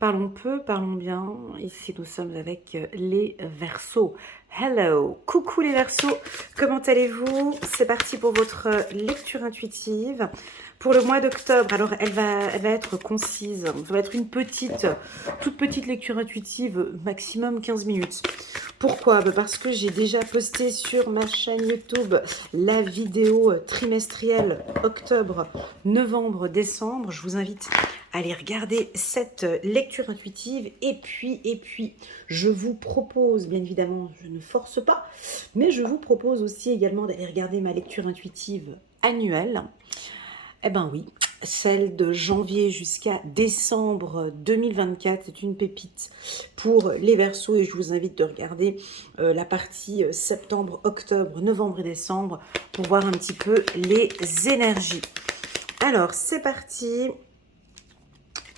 Parlons peu, parlons bien. Ici, nous sommes avec les Verseaux. Hello, coucou les Verseaux, comment allez-vous? C'est parti pour votre lecture intuitive pour le mois d'octobre. Alors, elle va être concise. Ça va être une toute petite lecture intuitive, maximum 15 minutes. Pourquoi? Parce que j'ai déjà posté sur ma chaîne YouTube la vidéo trimestrielle octobre, novembre, décembre. Je vous invite à aller regarder cette lecture intuitive. Et puis, je vous propose, bien évidemment, je ne force pas, mais je vous propose aussi également d'aller regarder ma lecture intuitive annuelle. Eh ben oui, celle de janvier jusqu'à décembre 2024, c'est une pépite pour les Verseaux et je vous invite de regarder la partie septembre, octobre, novembre et décembre pour voir un petit peu les énergies. Alors, c'est parti.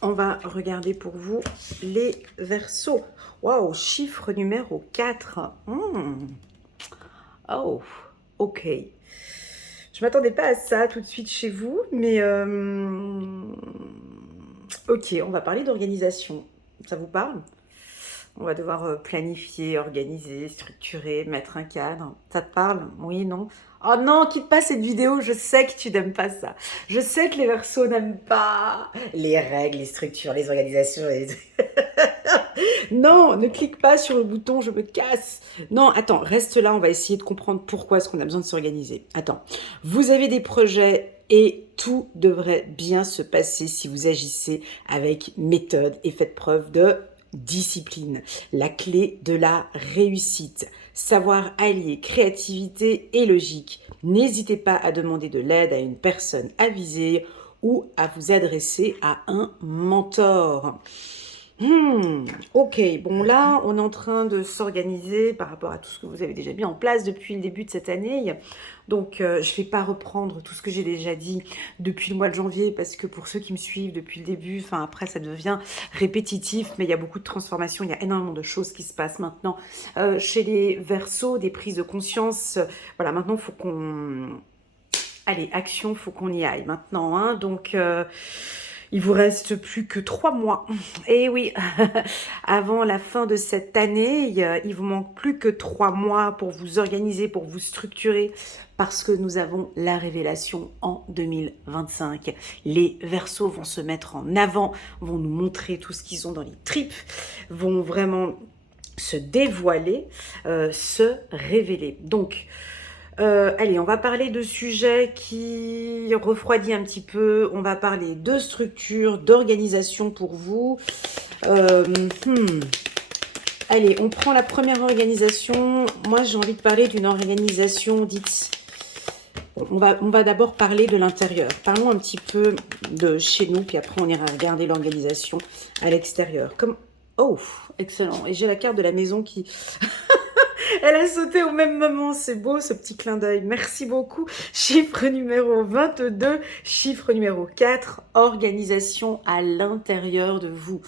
On va regarder pour vous les Verseaux. Waouh, chiffre numéro 4. Oh, ok. Je m'attendais pas à ça tout de suite chez vous, mais ok, on va parler d'organisation. Ça vous parle? On va devoir planifier, organiser, structurer, mettre un cadre. Ça te parle? Oui, non? Oh non, quitte pas cette vidéo, je sais que tu n'aimes pas ça. Je sais que les Verseaux n'aiment pas les règles, les structures, les organisations. Non, ne clique pas sur le bouton, je me casse. Non, attends, reste là, on va essayer de comprendre pourquoi est-ce qu'on a besoin de s'organiser. Attends, vous avez des projets et tout devrait bien se passer si vous agissez avec méthode et faites preuve de discipline. La clé de la réussite. Savoir allier créativité et logique. N'hésitez pas à demander de l'aide à une personne avisée ou à vous adresser à un mentor. Ok, bon là, on est en train de s'organiser par rapport à tout ce que vous avez déjà mis en place depuis le début de cette année. Donc, je ne vais pas reprendre tout ce que j'ai déjà dit depuis le mois de janvier parce que pour ceux qui me suivent depuis le début, enfin après ça devient répétitif, mais il y a beaucoup de transformations, il y a énormément de choses qui se passent maintenant chez les Verseaux, des prises de conscience. Voilà, maintenant, il faut qu'on... Allez, action, faut qu'on y aille maintenant. Hein, donc... il vous reste plus que 3 mois. Et oui, avant la fin de cette année, il vous manque plus que 3 mois pour vous organiser, pour vous structurer, parce que nous avons la révélation en 2025. Les Verseaux vont se mettre en avant, vont nous montrer tout ce qu'ils ont dans les tripes, vont vraiment se dévoiler, se révéler. Donc, allez, on va parler de sujets qui refroidissent un petit peu. On va parler de structure, d'organisation pour vous. Euh, hmm. Allez, on prend la première organisation. Moi, j'ai envie de parler d'une organisation dite... On va d'abord parler de l'intérieur. Parlons un petit peu de chez nous, puis après on ira regarder l'organisation à l'extérieur. Comme... Oh, excellent. Et j'ai la carte de la maison qui... Elle a sauté au même moment, c'est beau ce petit clin d'œil. Merci beaucoup. Chiffre numéro 22, chiffre numéro 4, organisation à l'intérieur de vous.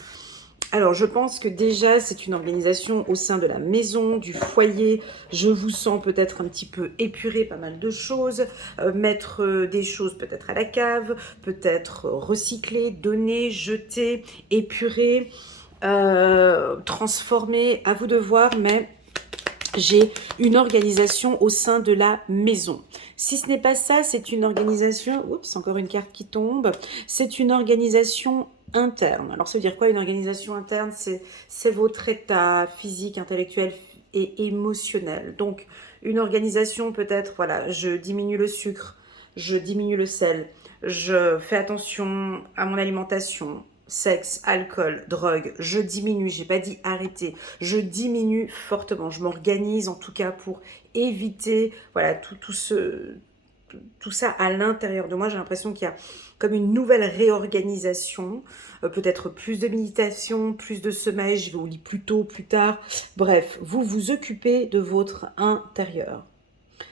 Alors, je pense que déjà, c'est une organisation au sein de la maison, du foyer. Je vous sens peut-être un petit peu épuré, pas mal de choses. Mettre des choses peut-être à la cave, peut-être recycler, donner, jeter, épurer, transformer, à vous de voir, mais... j'ai une organisation au sein de la maison. Si ce n'est pas ça, c'est une organisation... Oups, encore une carte qui tombe. C'est une organisation interne. Alors, ça veut dire quoi une organisation interne? C'est votre état physique, intellectuel et émotionnel. Donc, une organisation peut-être, voilà, je diminue le sucre, je diminue le sel, je fais attention à mon alimentation, sexe, alcool, drogue, je diminue, j'ai pas dit arrêter, je diminue fortement, je m'organise en tout cas pour éviter voilà, tout ça à l'intérieur de moi. J'ai l'impression qu'il y a comme une nouvelle réorganisation, peut-être plus de méditation, plus de sommeil, je vais au lit plus tôt, plus tard. Bref, vous vous occupez de votre intérieur.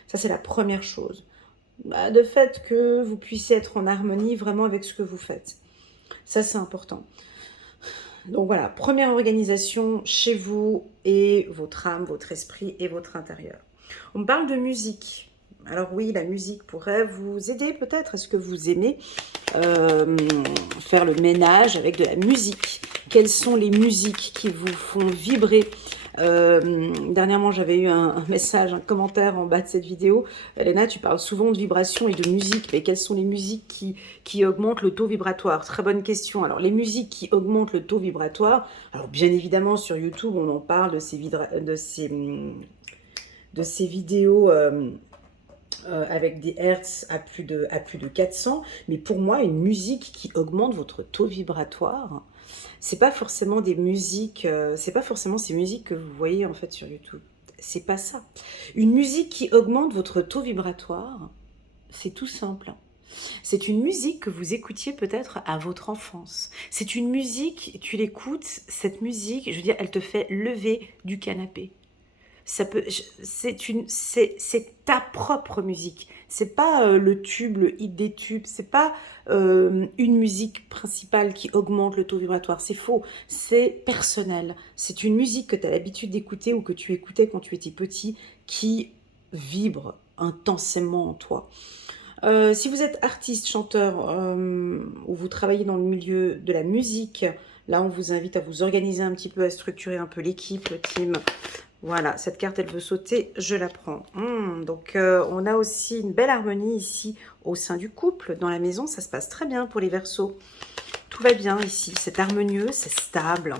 Ça, c'est la première chose. De fait que vous puissiez être en harmonie vraiment avec ce que vous faites. Ça, c'est important. Donc voilà, première organisation chez vous et votre âme, votre esprit et votre intérieur. On parle de musique. Alors oui, la musique pourrait vous aider peut-être. Est-ce que vous aimez euh, faire le ménage avec de la musique? Quelles sont les musiques qui vous font vibrer? Dernièrement, j'avais eu un message, un commentaire en bas de cette vidéo. Elena, tu parles souvent de vibrations et de musique, mais quelles sont les musiques qui augmentent le taux vibratoire? Très bonne question. Alors, les musiques qui augmentent le taux vibratoire, alors bien évidemment, sur YouTube, on en parle de ces vidéos avec des hertz à plus de 400, mais pour moi, une musique qui augmente votre taux vibratoire, c'est pas forcément des musiques, c'est pas forcément ces musiques que vous voyez en fait sur YouTube. C'est pas ça. Une musique qui augmente votre taux vibratoire, c'est tout simple. C'est une musique que vous écoutiez peut-être à votre enfance. C'est une musique, tu l'écoutes, cette musique, je veux dire, elle te fait lever du canapé. C'est ta propre musique. C'est pas le tube, le hit des tubes. C'est pas une musique principale qui augmente le taux vibratoire. C'est faux. C'est personnel. C'est une musique que tu as l'habitude d'écouter ou que tu écoutais quand tu étais petit qui vibre intensément en toi. Si vous êtes artiste, chanteur ou vous travaillez dans le milieu de la musique, là on vous invite à vous organiser un petit peu, à structurer un peu l'équipe, le team. Voilà, cette carte, elle veut sauter, je la prends. Donc, on a aussi une belle harmonie ici au sein du couple. Dans la maison, ça se passe très bien pour les Verseaux. Tout va bien ici, c'est harmonieux, c'est stable.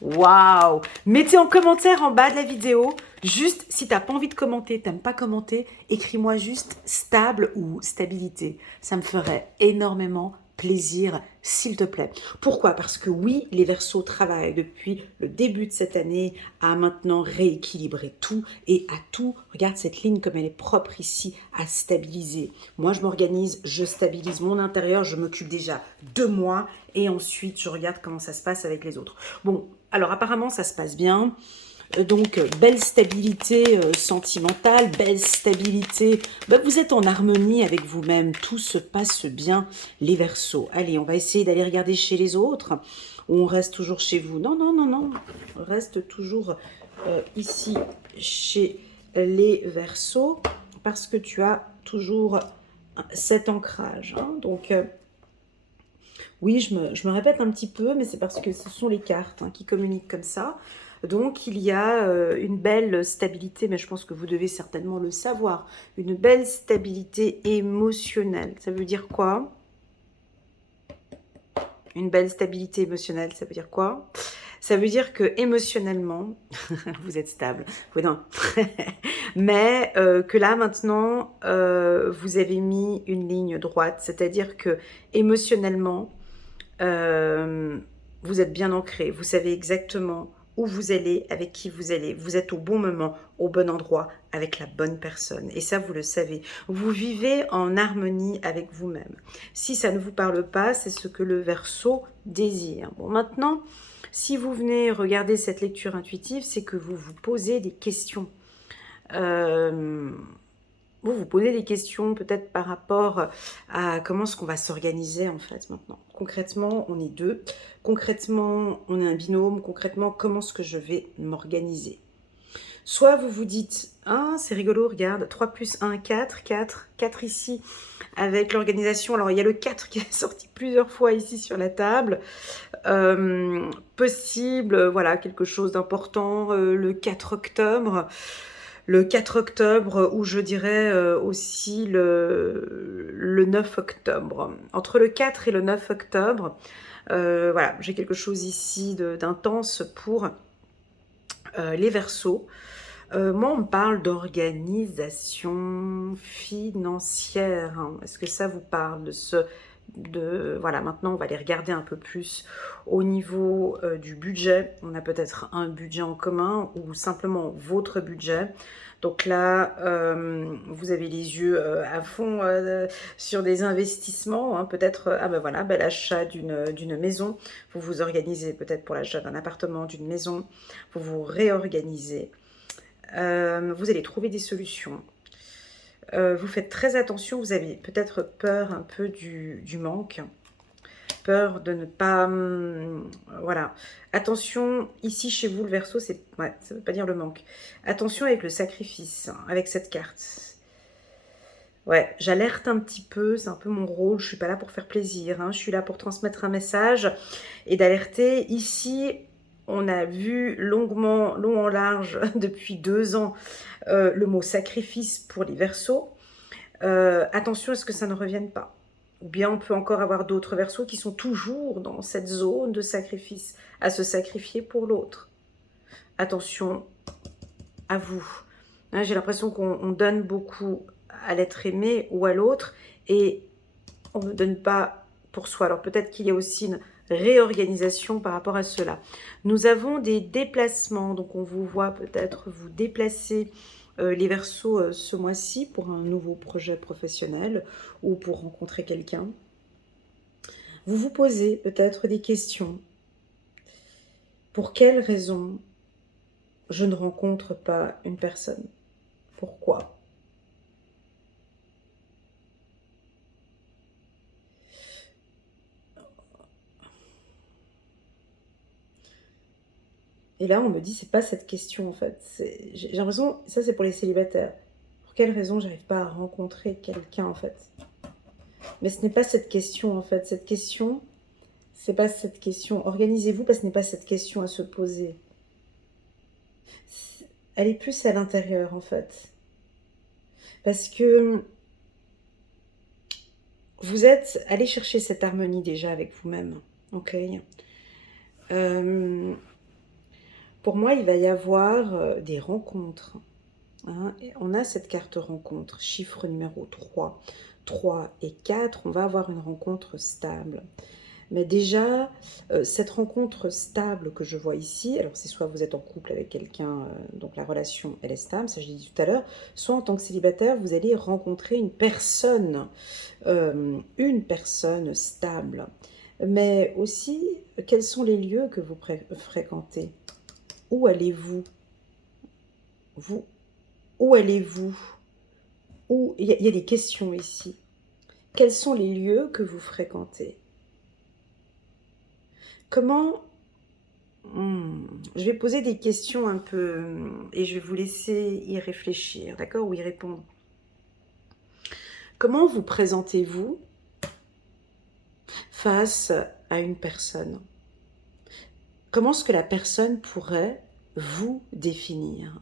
Waouh! Mettez en commentaire en bas de la vidéo, juste si t'as pas envie de commenter, t'aimes pas commenter, écris-moi juste stable ou stabilité. Ça me ferait énormément plaisir, s'il te plaît. Pourquoi? Parce que oui, les Verseaux travaillent depuis le début de cette année à maintenant rééquilibrer tout et à tout, regarde cette ligne comme elle est propre ici, à stabiliser. Moi, je m'organise, je stabilise mon intérieur, je m'occupe déjà de moi et ensuite, je regarde comment ça se passe avec les autres. Bon, alors apparemment, ça se passe bien. Donc, belle stabilité sentimentale, belle stabilité. Vous êtes en harmonie avec vous-même. Tout se passe bien, les Verseaux. Allez, on va essayer d'aller regarder chez les autres. Ou on reste toujours chez vous? Non, non, non, non. On reste toujours ici chez les Verseaux parce que tu as toujours cet ancrage. Hein. Donc, oui, je me répète un petit peu, mais c'est parce que ce sont les cartes qui communiquent comme ça. Donc, il y a une belle stabilité, mais je pense que vous devez certainement le savoir, une belle stabilité émotionnelle. Ça veut dire quoi? Une belle stabilité émotionnelle, ça veut dire quoi? Ça veut dire que émotionnellement, vous êtes stable. Oui, non. Mais que là, maintenant, vous avez mis une ligne droite. C'est-à-dire que émotionnellement, euh, vous êtes bien ancré, vous savez exactement où vous allez, avec qui vous allez. Vous êtes au bon moment, au bon endroit, avec la bonne personne. Et ça, vous le savez. Vous vivez en harmonie avec vous-même. Si ça ne vous parle pas, c'est ce que le Verseau désire. Bon, maintenant, si vous venez regarder cette lecture intuitive, c'est que vous vous posez des questions. Euh, vous posez des questions peut-être par rapport à comment est-ce qu'on va s'organiser en fait maintenant. Concrètement, on est deux. Concrètement, on est un binôme. Concrètement, comment est-ce que je vais m'organiser? Soit vous vous dites, ah c'est rigolo, regarde, 3 plus 1, 4, 4, 4 ici avec l'organisation. Alors il y a le 4 qui est sorti plusieurs fois ici sur la table. Possible, voilà, quelque chose d'important, le 4 octobre. Le 4 octobre ou je dirais aussi le 9 octobre. Entre le 4 et le 9 octobre, voilà, j'ai quelque chose ici d'intense pour les Verseaux. Moi, on me parle d'organisation financière. Hein. Est-ce que ça vous parle voilà, maintenant, on va aller regarder un peu plus au niveau du budget. On a peut-être un budget en commun ou simplement votre budget. Donc là, vous avez les yeux à fond sur des investissements. Hein. Peut-être, ah ben voilà, l'achat d'une maison. Vous vous organisez peut-être pour l'achat d'un appartement, d'une maison. Vous vous réorganisez. Vous allez trouver des solutions. Vous faites très attention, vous avez peut-être peur un peu du manque, peur de ne pas... voilà. Attention, ici chez vous, le Verseau, c'est, ouais, ça ne veut pas dire le manque. Attention avec le sacrifice, avec cette carte. Ouais, j'alerte un petit peu, c'est un peu mon rôle, je suis pas là pour faire plaisir, hein, je suis là pour transmettre un message et d'alerter. Ici, on a vu longuement, long en large, depuis 2 ans, le mot sacrifice pour les Verseaux. Attention à ce que ça ne revienne pas. Ou bien on peut encore avoir d'autres Verseaux qui sont toujours dans cette zone de sacrifice, à se sacrifier pour l'autre. Attention à vous. Hein, j'ai l'impression qu'on donne beaucoup à l'être aimé ou à l'autre et on ne donne pas pour soi. Alors peut-être qu'il y a aussi une réorganisation par rapport à cela. Nous avons des déplacements, donc on vous voit peut-être vous déplacer les Verseaux ce mois-ci pour un nouveau projet professionnel ou pour rencontrer quelqu'un. Vous vous posez peut-être des questions. Pour quelle raison je ne rencontre pas une personne? Pourquoi? Et là, on me dit, c'est pas cette question en fait. J'ai l'impression, ça c'est pour les célibataires. Pour quelle raison j'arrive pas à rencontrer quelqu'un en fait? Mais ce n'est pas cette question en fait. Cette question, c'est pas cette question. Organisez-vous parce que ce n'est pas cette question à se poser. Elle est plus à l'intérieur en fait. Parce que vous êtes allé chercher cette harmonie déjà avec vous-même. Ok. Pour moi, il va y avoir des rencontres. Hein, et on a cette carte rencontre, chiffre numéro 3. 3 et 4, on va avoir une rencontre stable. Mais déjà, cette rencontre stable que je vois ici, alors c'est soit vous êtes en couple avec quelqu'un, donc la relation elle est stable, ça je l'ai dit tout à l'heure, soit en tant que célibataire, vous allez rencontrer une personne stable. Mais aussi, quels sont les lieux que vous fréquentez? Où allez-vous? Vous, où allez-vous? Où il y a des questions ici. Quels sont les lieux que vous fréquentez? Comment Je vais poser des questions un peu et je vais vous laisser y réfléchir, d'accord? Ou y répondre. Comment vous présentez-vous face à une personne? Comment est-ce que la personne pourrait vous définir?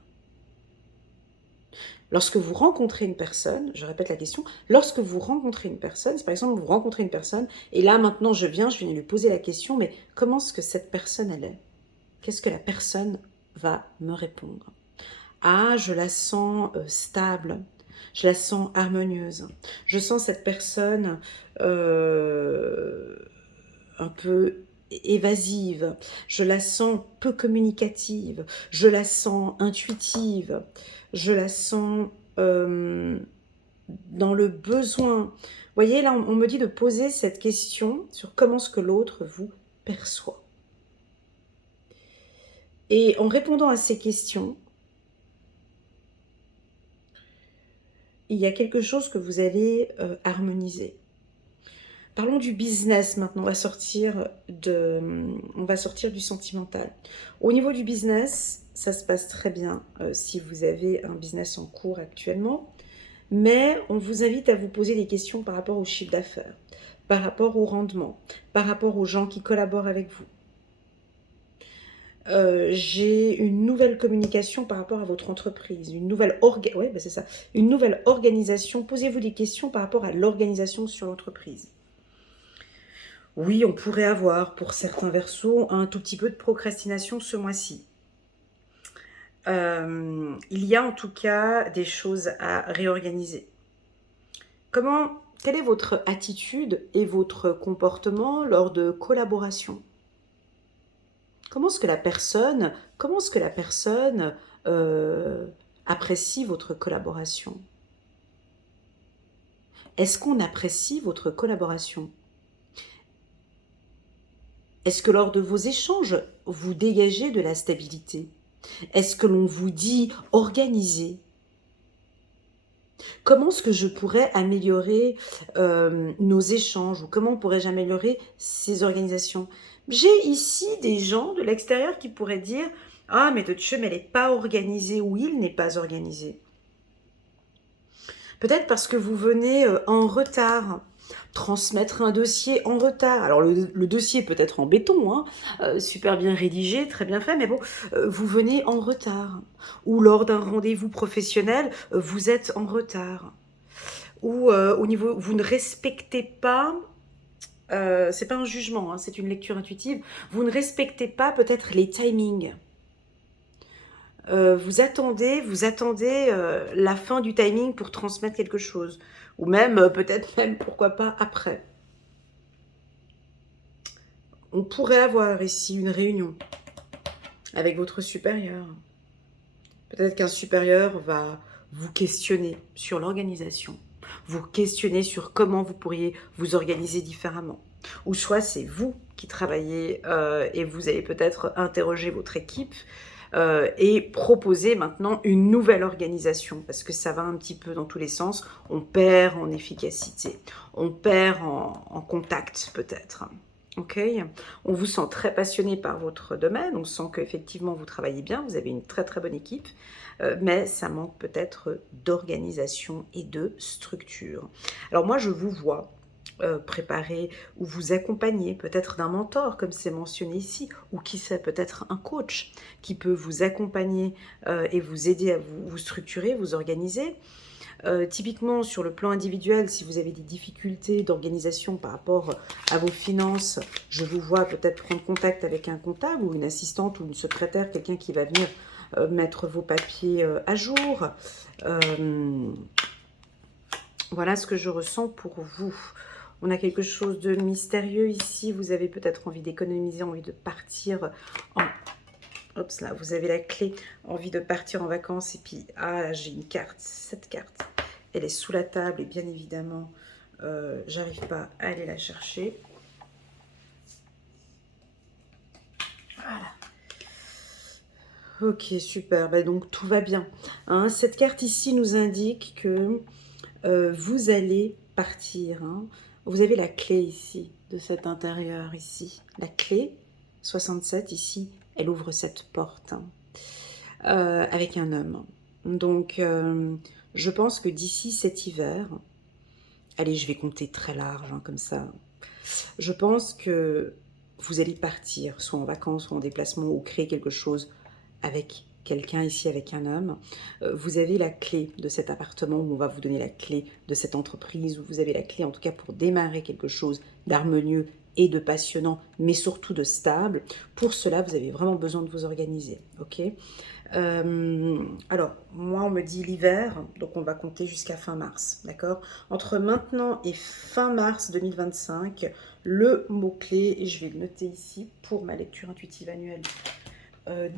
Lorsque vous rencontrez une personne, je répète la question, lorsque vous rencontrez une personne, c'est par exemple vous rencontrez une personne, et là maintenant je viens lui poser la question, mais comment est-ce que cette personne elle est? Qu'est-ce que la personne va me répondre? Ah, je la sens stable, je la sens harmonieuse, je sens cette personne un peu évasive, je la sens peu communicative, je la sens intuitive, je la sens dans le besoin. Vous voyez, là, on me dit de poser cette question sur comment est-ce que l'autre vous perçoit. Et en répondant à ces questions, il y a quelque chose que vous allez harmoniser. Parlons du business maintenant, on va sortir du sentimental. Au niveau du business, ça se passe très bien si vous avez un business en cours actuellement, mais on vous invite à vous poser des questions par rapport au chiffre d'affaires, par rapport au rendement, par rapport aux gens qui collaborent avec vous. J'ai une nouvelle communication par rapport à votre entreprise, c'est ça, une nouvelle organisation. Posez-vous des questions par rapport à l'organisation sur l'entreprise. Oui, on pourrait avoir, pour certains Verseaux, un tout petit peu de procrastination ce mois-ci. Il y a en tout cas des choses à réorganiser. Quelle est votre attitude et votre comportement lors de collaboration? Comment est-ce que la personne apprécie votre collaboration? Est-ce qu'on apprécie votre collaboration? Est-ce que lors de vos échanges, vous dégagez de la stabilité? Est-ce que l'on vous dit organisé? Comment est-ce que je pourrais améliorer nos échanges ou comment pourrais-je améliorer ces organisations? J'ai ici des gens de l'extérieur qui pourraient dire ah mais Deutsche, mais elle n'est pas organisée ou il n'est pas organisé. Peut-être parce que vous venez en retard, transmettre un dossier en retard. Alors le dossier peut être en béton, hein, super bien rédigé, très bien fait, mais bon, vous venez en retard. Ou lors d'un rendez-vous professionnel, vous êtes en retard. Ou au niveau, vous ne respectez pas, c'est pas un jugement, hein, c'est une lecture intuitive, vous ne respectez pas peut-être les timings. Vous attendez la fin du timing pour transmettre quelque chose. Ou même, peut-être même, pourquoi pas, après. On pourrait avoir ici une réunion avec votre supérieur. Peut-être qu'un supérieur va vous questionner sur l'organisation, vous questionner sur comment vous pourriez vous organiser différemment. Ou soit c'est vous qui travaillez et vous allez peut-être interroger votre équipe et proposer maintenant une nouvelle organisation parce que ça va un petit peu dans tous les sens. On perd en efficacité, on perd en contact peut-être. Ok, on vous sent très passionné par votre domaine, on sent qu'effectivement vous travaillez bien, vous avez une très très bonne équipe, mais ça manque peut-être d'organisation et de structure. Alors moi je vous vois préparer ou vous accompagner peut-être d'un mentor comme c'est mentionné ici, ou qui sait peut-être un coach qui peut vous accompagner et vous aider à vous structurer, vous organiser. Typiquement sur le plan individuel, si vous avez des difficultés d'organisation par rapport à vos finances, je vous vois peut-être prendre contact avec un comptable ou une assistante ou une secrétaire, quelqu'un qui va venir mettre vos papiers à jour. Voilà ce que je ressens pour vous. On a quelque chose de mystérieux ici. Vous avez peut-être envie d'économiser, envie de partir en... Oups, là, vous avez la clé, envie de partir en vacances. Et puis, ah, j'ai une carte, cette carte. Elle est sous la table et bien évidemment, j'arrive pas à aller la chercher. Voilà. Ok, super. Bah, donc, tout va bien. Hein, cette carte ici nous indique que vous allez partir. Hein. Vous avez la clé ici, de cet intérieur ici. La clé, 67 ici, elle ouvre cette porte. Hein, avec un homme. Donc, je pense que d'ici cet hiver, allez, je vais compter très large, hein, comme ça. Je pense que vous allez partir, soit en vacances, soit en déplacement, ou créer quelque chose avec quelqu'un ici, avec un homme. Vous avez la clé de cet appartement, où on va vous donner la clé de cette entreprise, où vous avez la clé en tout cas pour démarrer quelque chose d'harmonieux et de passionnant, mais surtout de stable. Pour cela, vous avez vraiment besoin de vous organiser, ok? Alors, moi, on me dit l'hiver, donc on va compter jusqu'à fin mars, d'accord? Entre maintenant et fin mars 2025, le mot-clé, et je vais le noter ici pour ma lecture intuitive annuelle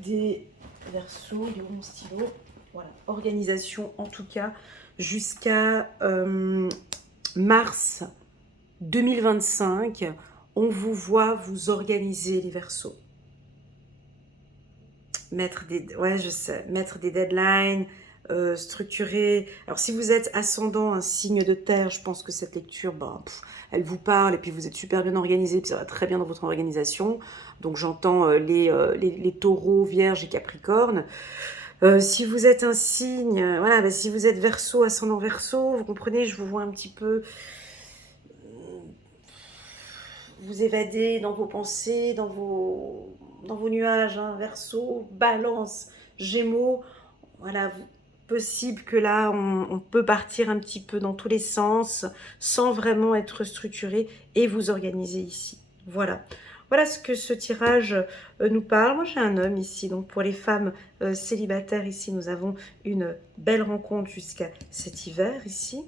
des Verseaux, il est où mon stylo? Voilà, organisation en tout cas, jusqu'à mars 2025, on vous voit vous organiser les Verseaux. Ouais, je sais, mettre des deadlines, structurer. Alors, si vous êtes ascendant, un signe de terre, je pense que cette lecture, elle vous parle et puis vous êtes super bien organisé, puis ça va très bien dans votre organisation. Donc, j'entends les taureaux, vierges et capricornes. Si vous êtes un signe, voilà, si vous êtes Verseau, ascendant Verseau, vous comprenez, je vous vois un petit peu vous évader dans vos pensées, dans vos nuages, hein, Verseau, Balance, Gémeaux, voilà, possible que là, on peut partir un petit peu dans tous les sens, sans vraiment être structuré et vous organiser ici. Voilà. Voilà ce que ce tirage nous parle. Moi, j'ai un homme ici. Donc, pour les femmes célibataires, ici, nous avons une belle rencontre jusqu'à cet hiver, ici.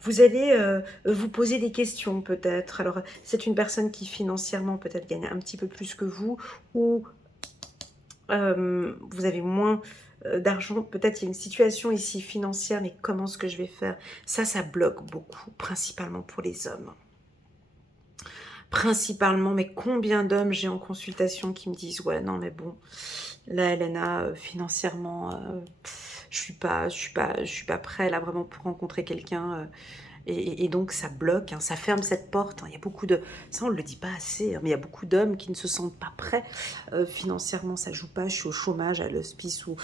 Vous allez vous poser des questions peut-être. Alors, c'est une personne qui financièrement peut-être gagne un petit peu plus que vous ou vous avez moins d'argent. Peut-être il y a une situation ici financière, mais comment est-ce que je vais faire? Ça bloque beaucoup, principalement pour les hommes. Principalement, mais combien d'hommes j'ai en consultation qui me disent « Ouais, non, mais bon, là, Elena, financièrement, je suis pas prêt là vraiment pour rencontrer quelqu'un. Et donc ça bloque, hein, ça ferme cette porte, hein. Il y a beaucoup de... Ça, on ne le dit pas assez, hein, mais il y a beaucoup d'hommes qui ne se sentent pas prêts. Financièrement, ça joue pas. Je suis au chômage, à l'hospice, ou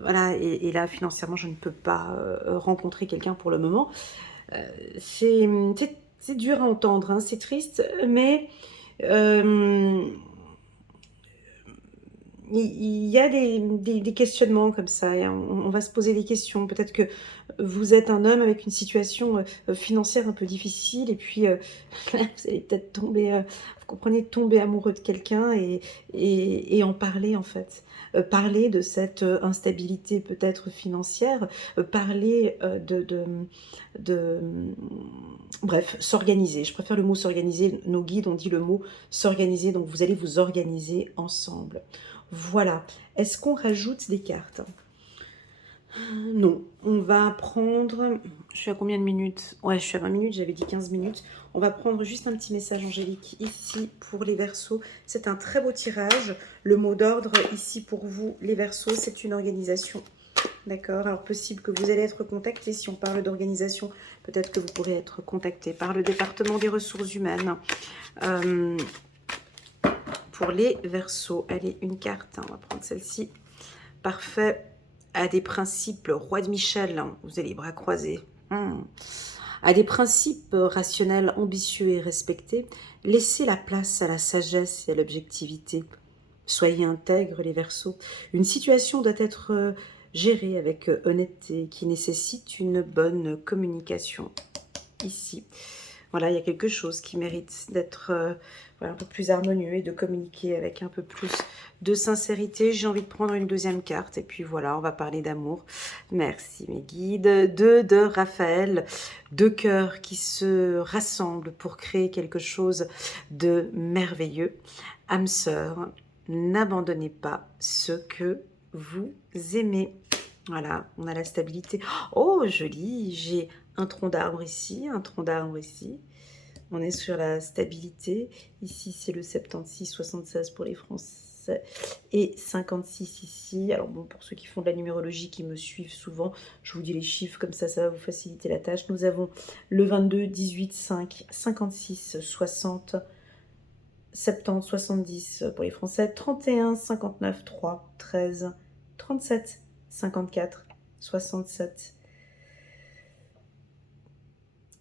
voilà. Et là, financièrement, je ne peux pas rencontrer quelqu'un pour le moment. C'est c'est dur à entendre, hein, c'est triste, mais euh, il y a des questionnements comme ça, et on va se poser des questions. Peut-être que vous êtes un homme avec une situation financière un peu difficile, et puis vous allez peut-être tomber, vous comprenez, tomber amoureux de quelqu'un et en parler en fait. Parler de cette instabilité peut-être financière, parler de- bref, s'organiser. Je préfère le mot s'organiser. Nos guides ont dit le mot s'organiser, donc vous allez vous organiser ensemble. Voilà. Est-ce qu'on rajoute des cartes? Non. On va prendre... Je suis à combien de minutes? Ouais, je suis à 20 minutes, j'avais dit 15 minutes. On va prendre juste un petit message angélique ici pour les Verseaux. C'est un très beau tirage. Le mot d'ordre ici pour vous, les Verseaux, c'est une organisation. D'accord? Alors, possible que vous allez être contacté. Si on parle d'organisation, peut-être que vous pourrez être contacté par le département des ressources humaines. Pour les Verseaux, allez, une carte. On va prendre celle-ci. Parfait. À des principes, roi de Michel, hein, vous avez les bras croisés. À des principes rationnels, ambitieux et respectés, laissez la place à la sagesse et à l'objectivité. Soyez intègres, les Verseaux. Une situation doit être gérée avec honnêteté, qui nécessite une bonne communication. Ici, voilà, il y a quelque chose qui mérite d'être voilà, un peu plus harmonieux et de communiquer avec un peu plus de sincérité. J'ai envie de prendre une deuxième carte et puis voilà, on va parler d'amour. Merci mes guides. Deux de Raphaël, deux cœurs qui se rassemblent pour créer quelque chose de merveilleux. Âme sœur, n'abandonnez pas ce que vous aimez. Voilà, on a la stabilité. Oh, joli, j'ai un tronc d'arbre ici, un tronc d'arbre ici. On est sur la stabilité. Ici, c'est le 76 pour les Français et 56 ici. Alors bon, pour ceux qui font de la numérologie, qui me suivent souvent, je vous dis les chiffres, comme ça va vous faciliter la tâche. Nous avons le 22, 18, 5, 56, 60, 70, 70 pour les Français, 31, 59, 3, 13, 37, 54, 67,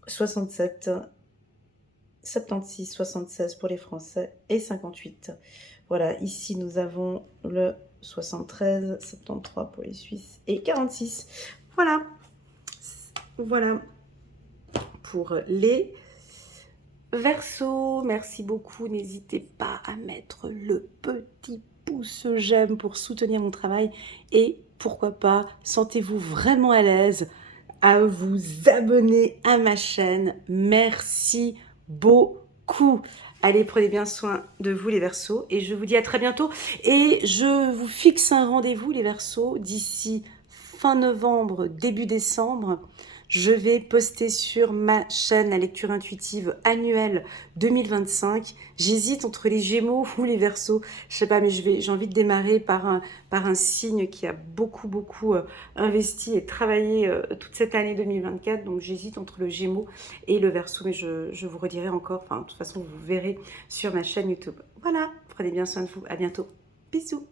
67, 76, 76 pour les Français et 58. Voilà, ici nous avons le 73, 73 pour les Suisses et 46. Voilà, voilà pour les Verseaux. Merci beaucoup, n'hésitez pas à mettre le petit pouce j'aime pour soutenir mon travail et pourquoi pas, sentez-vous vraiment à l'aise à vous abonner à ma chaîne. Merci beaucoup. Allez, prenez bien soin de vous les Verseaux et je vous dis à très bientôt. Et je vous fixe un rendez-vous les Verseaux d'ici fin novembre, début décembre. Je vais poster sur ma chaîne la lecture intuitive annuelle 2025. J'hésite entre les Gémeaux ou les Verseaux. Je sais pas, mais j'ai envie de démarrer par un signe qui a beaucoup investi et travaillé toute cette année 2024. Donc j'hésite entre le Gémeaux et le Verseau, mais je vous redirai encore. Enfin, de toute façon, vous verrez sur ma chaîne YouTube. Voilà, prenez bien soin de vous. À bientôt. Bisous.